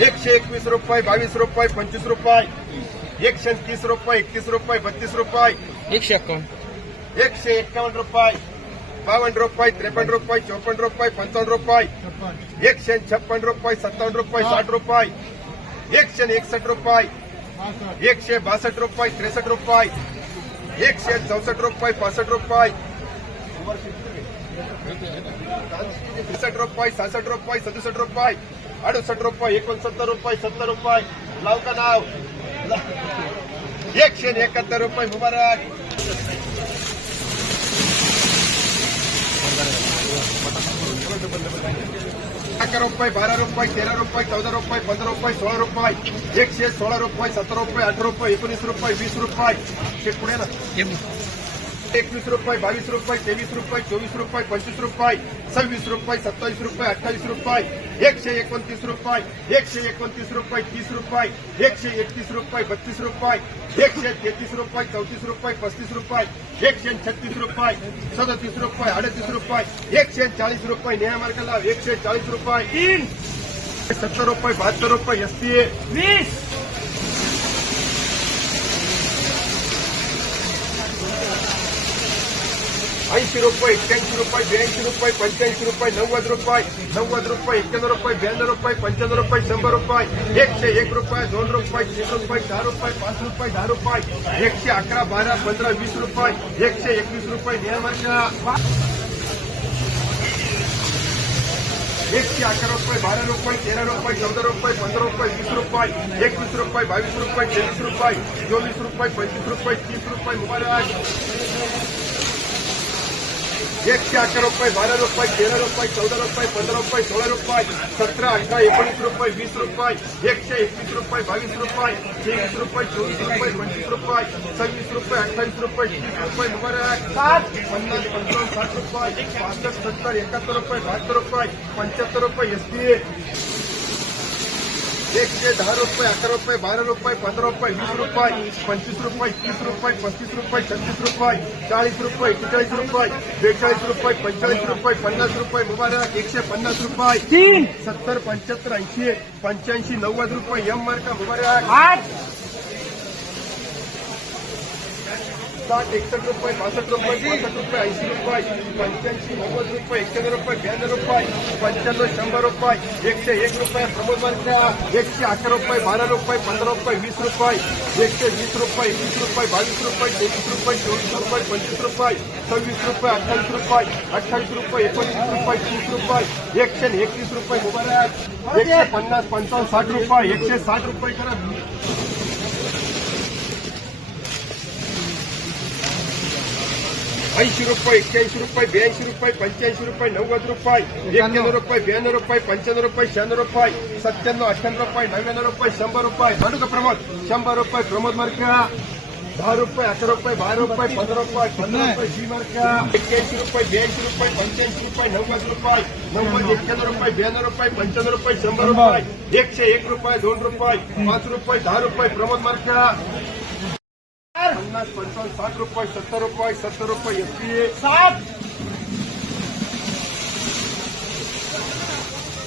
एकशे एकवीस रुपये बावीस रुपये पंचवीस रुपये एकशे तीस रुपये एकतीस रुपये बत्तीस रुपये एकशे अकाउंट एकशे एक्कावन्न रुपये बावन्न रुपये त्रेपन्न रुपये चौपन्न रुपये पंचावन्न रुपये एकशे छप्पन रुपये सत्तावन्न रुपये साठ रुपये एकशे एकसठ रुपये एकशे बासष्ट रुपये त्रेसष्ट रुपये एकशे चौसष्ट रुपये पासष्ट रुपये त्रेसष्ट रुपये सहासष्ट रुपये सदुसष्ट रुपये अडुसष्ट रुपये एकोणसत्तर रुपये सत्तर रुपये. लाव का नाव? एकशे एकाहत्तर रुपये मुबारक. अकरा रुपये बारा रुपये तेरा रुपये चौदा रुपये पंधरा रुपये सोळा रुपये. एकशे सोळा रुपये सतरा रुपये अठरा रुपये एकोणीस रुपये वीस रुपये. शेट पुढे ना? एकवीस रुपये, बावीस रुपये, तेवीस रुपये, चोवीस रुपये, पंचवीस रुपये, सव्वीस रुपये, सत्तावीस रुपये, अठ्ठावीस रुपये, एकशे एकोणतीस रुपये, एकशे एकोणतीस रुपये, तीस रुपये, एकशे एकतीस रुपये, बत्तीस रुपये, एकशे तेहतीस रुपये, चौतीस रुपये, पस्तीस रुपये, एकशे छत्तीस रुपये, सदतीस रुपये, अडतीस रुपये, एकशे चाळीस रुपये न्यायमार्गाला एकशे चाळीस रुपये तीन सत्तर रुपये, बहात्तर रुपये, एस टी ऐंशी रुपये एक्क्याऐंशी रुपये ब्याऐंशी रुपये पंच्याऐंशी रुपये नव्वद रुपये नव्वद रुपये एक्क्याण्णव रुपये ब्याण्णव रुपये पंच्याण्णव रुपये शंभर रुपये एकशे एक रुपये दोन रुपये तीन रुपये चार रुपये पाच रुपये दहा रुपये एकशे अकरा बारा पंधरा वीस रुपये एकशे एकवीस नियमाच्या एकशे अकरा रुपये बारा रुपये तेरा रुपये चौदा रुपये पंधरा रुपये वीस रुपये एकवीस रुपये बावीस रुपये तेवीस रुपये चोवीस रुपये पंचवीस रुपये तीस रुपये मुबारक एकशे अकरा रुपये बारा रुपये तेरा रुपये चौदा रुपये पंधरा रुपये सोळा रुपये सतरा अठरा एकोणीस रुपये वीस रुपये एकशे एकवीस रुपये बावीस रुपये तेवीस रुपये चोवीस रुपये पंचवीस रुपये सव्वीस रुपये अठ्ठावीस रुपये, तीस रुपये मुबारक सात, पन्नास साठ रुपये पासष्ट सत्तर एकाहत्तर रुपये, बहत्तर रुपये, पंचहत्तर रुपये एस टी एकशे दहा रुपये अकरा रुपये बारह रुपये पंद्रह रुपये वीस रुपये पंचवीस रुपये तीस रुपये पस्तीस रुपये छत्तीस रुपये चालीस रुपये एकेचाळीस रुपये बेचाळीस रुपये पंचेचाळीस रुपये पन्नास रुपये मुबारक एकशे पन्नास रुपये तीन। सत्तर पंच्याहत्तर ऐंशी पंच्याऐंशी नव्वद रुपये एम मार्का मुबारक। आठ साठ एकसष्ट रुपये बासष्ट रुपये, पासष्ट रुपये, ऐंशी रुपये, पंच्याऐंशी, नव्वद रुपये एक्क्याण्णव रुपये, ब्याण्णव रुपये, पंच्याण्णव, शंभर रुपये, एकशे एक रुपये मार्का एकशे अकरा रुपये, बारा रुपये, पंधरा रुपये, वीस रुपये, एकशे वीस रुपये, एकवीस रुपये, बावीस रुपये, तेवीस रुपये, चोवीस रुपये, पंचवीस रुपये, सव्वीस रुपये, अठ्ठावीस रुपये अठ्ठावीस रुपये, एकोणीस रुपये, तीस रुपये, एकशे एकवीस रुपये मुबारक एकशे पन्नास, पंचावन्न, साठ रुपये, एकशे साठ ऐंशी रुपये एक्क्याऐंशी रुपये ब्याऐंशी रुपये पंच्याऐंशी रुपये नव्वद रुपये रुपये ब्याण्णव रुपये पंच्याण्णव रुपये शहाण्णव रुपये सत्त्याण्णव अठ्ठ्याण्णव रुपये नव्याण्णव रुपये शंभर रुपये मांडू का प्रमोद शंभर रुपये प्रमोद मार्का दहा रुपये अकरा रुपये बारा रुपये पंधरा रुपये पंधरा रुपये जी मार्का एक्क्याऐंशी रुपये ब्याऐंशी रुपये पंच्याऐंशी रुपये नव्वद रुपये नव्वद एक्क्याण्णव रुपये ब्याण्णव रुपये पंच्याण्णव रुपये शंभर रुपये एकशे एक रुपये दोन रुपये पाच रुपये दहा रुपये प्रमोद मार्का पन्नास पंचावन्न साठ रुपये सत्तर रुपये सत्तर रुपये एस पी साठ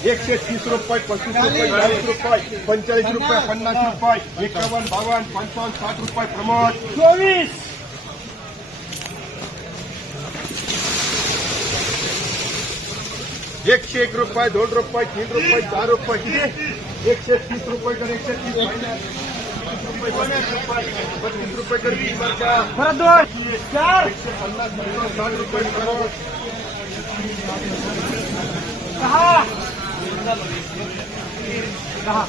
एकशे तीस रुपये पस्तीस रुपये चाळीस रुपये पंचेचाळीस रुपये पन्नास। रुपये एकावन्न बावन्न पंचावन्न साठ रुपये प्रमोद। चोवीस एकशे एक रुपये दोन रुपये तीन रुपये चार रुपये एकशे तीस रुपये एकशे तीस रुपये पन्नास रुपये बत्तीस रुपये तर वीस मार्का परत दोन चार एकशे पन्नास पंचावन्न साठ रुपये प्रमोद दहा दहा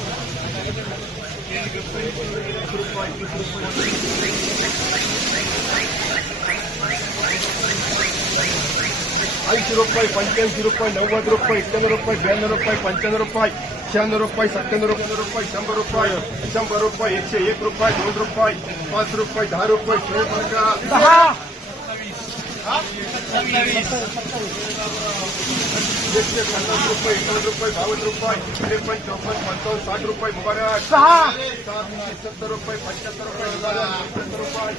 ऐंशी रुपये पंच्याऐंशी रुपये नव्वद रुपये एक्क्याण्णव रुपये ब्याण्णव रुपये पंच्याण्णव रुपये शहाण्णव रुपये सत्त्याण्णव रुपये रुपये शंभर रुपये शंभर रुपये एकशे एक रुपये दोन रुपये पाच रुपये दहा रुपये सोळा मार्का. दहा. एकशे पन्नास रुपये एकावन्न रुपये बावन्न रुपये त्रेपन्न चौपन्न पंचावन्न साठ रुपये मुबारक. सहा सत्तर रुपये पंच्याहत्तर रुपये पंच्याहत्तर रुपये.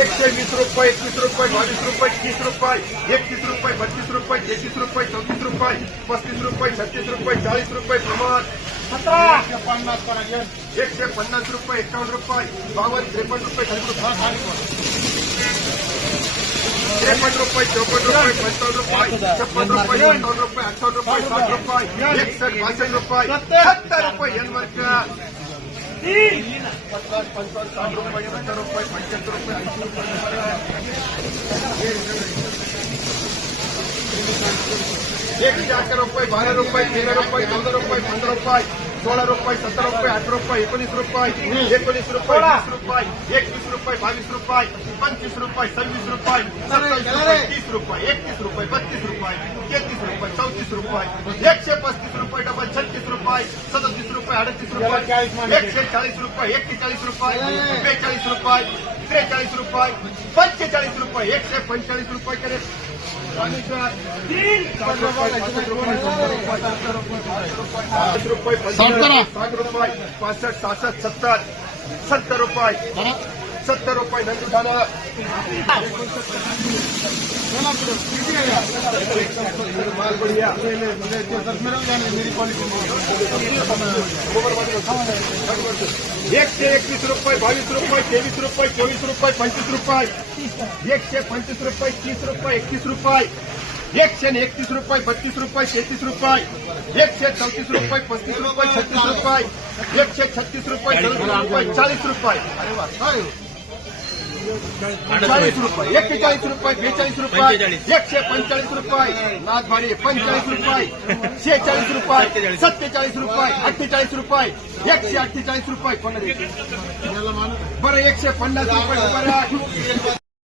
एकशे वीस रुपये एकवीस रुपये बावीस रुपये तीस रुपये एकतीस रुपये बत्तीस रुपये तेहतीस रुपये चौतीस रुपये पस्तीस रुपये छत्तीस रुपये चाळीस रुपये प्रमाण. एकशे पन्नास रुपये एकावन्न रुपये बावन्न त्रेपन्न रुपये त्रेपन्न रुपये चौपन्न रुपये पंचावन्न रुपये छप्पन रुपये सत्तावन्न रुपये अठ्ठावन्न रुपये साठ रुपये एकसष्ट बासष्ट रुपये सत्तर. रुपये एनवर्ग पन्नास पंचावन्न साठ रुपये सत्तर रुपये पंच्याहत्तर रुपये ऐंशी रुपये एकशे अकरा रुपये बारा रुपये तेरा रुपये चौदा रुपये पंधरा रुपये सोळा रुपये सतरा रुपये अठरा रुपये एकोणीस रुपये एकोणीस रुपये वीस रुपये एकवीस रुपये बावीस रुपये पंचवीस रुपये सव्वीस रुपये सत्तावीस रुपये तीस रुपये एकतीस रुपये बत्तीस रुपये तेहतीस रुपये चौतीस रुपये एकशे पस्तीस रुपये डबल छत्तीस रुपये सदतीस रुपये अडतीस रुपये एकशे चाळीस रुपये एक्केचाळीस रुपये बेचाळीस रुपये त्रेचाळीस रुपये पंचेचाळीस रुपये एकशे पंचेचाळीस रुपये करे साठ रुपये साठ रुपये पासष्ट सहासष्ट सत्तर सत्तर रुपये। सत्तर रुपये नंदू ठाणा माल बढ़िया एकशे एकवीस रुपये बावीस रुपये तेवीस रुपये चोवीस रुपये पंचवीस रुपये एकशे पंचवीस रुपये तीस रुपये एकतीस रुपये. एकशे एकतीस रुपये, बत्तीस रुपये तेहतीस रुपये। एकशे चौतीस रुपये पस्तीस रुपये, छत्तीस रुपये। एकशे छत्तीस रुपये सदतीस रुपये चाळीस रुपये। चाळीस रुपये एक्केचाळीस रुपये बेचाळीस रुपये. एकशे पंचेचाळीस रुपये नाथभाडी पंचेचाळीस रुपये। शेहेचाळीस रुपये सत्तेचाळीस रुपये अठ्ठेचाळीस रुपये। एकशे अठ्ठेचाळीस रुपये बरं एकशे पन्नास रुपये